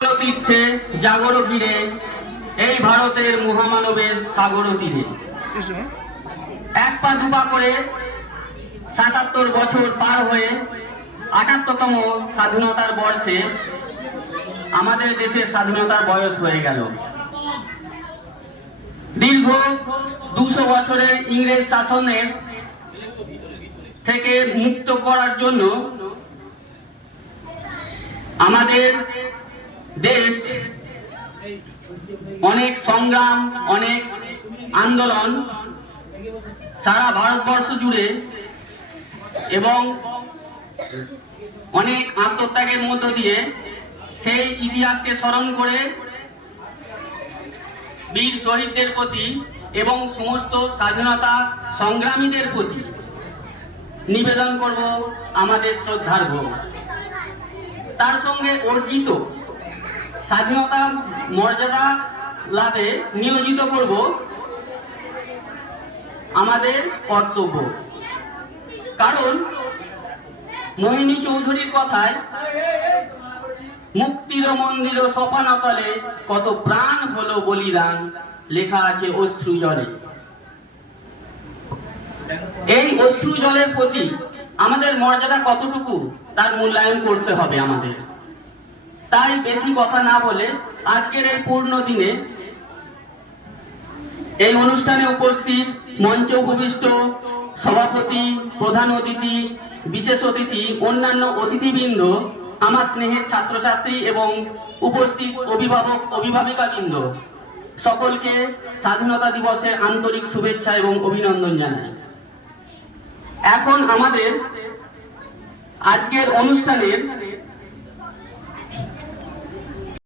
তীর্থে জাগর গিরে এই ভারতের মহামানবের সাগর তীরে এক পা দুপা করে ৭৭ বছর পার হয়ে ৭৮তম স্বাধীনতার বর্ষে আমাদের দেশের স্বাধীনতার বয়স হয়ে গেল। দীর্ঘ ২০০ বছরের ইংরেজ শাসনের থেকে মুক্ত করার জন্য আমাদের দেশ অনেক সংগ্রাম, অনেক আন্দোলন সারা ভারতবর্ষ জুড়ে এবং অনেক আত্মত্যাগের মধ্য দিয়ে সেই ইতিহাসকে স্মরণ করে বীর শহীদদের প্রতি এবং সমস্ত স্বাধীনতা সংগ্রামীদের প্রতি নিবেদন করব আমাদের শ্রদ্ধার্ঘ। তার সঙ্গে অর্জিত স্বাধীনতা মর্যাদা লাভে নিয়োজিত করব আমাদের কর্তব্য। কারণ মোহিনী চৌধুরীর কথায়, মুক্তির মন্দির সোপানতলে কত প্রাণ হলো বলিদান, লেখা আছে অশ্রু জলে। এই অশ্রু জলের প্রতি আমাদের মর্যাদা কতটুকু তার মূল্যায়ন করতে হবে আমাদের। তাই বেশি কথা না বলে আজকের এই পূর্ণ দিনে এই অনুষ্ঠানে উপস্থিত মঞ্চে উপবিষ্ট সভাপতি, প্রধান অতিথি, বিশেষ অতিথি, অন্যান্য অতিথিবৃন্দ, আমার স্নেহের ছাত্রছাত্রী এবং উপস্থিত অভিভাবক অভিভাবিকাবৃন্দ, সকলকে স্বাধীনতা দিবসের আন্তরিক শুভেচ্ছা এবং অভিনন্দন জানাই। এখন আমাদের আজকের অনুষ্ঠানের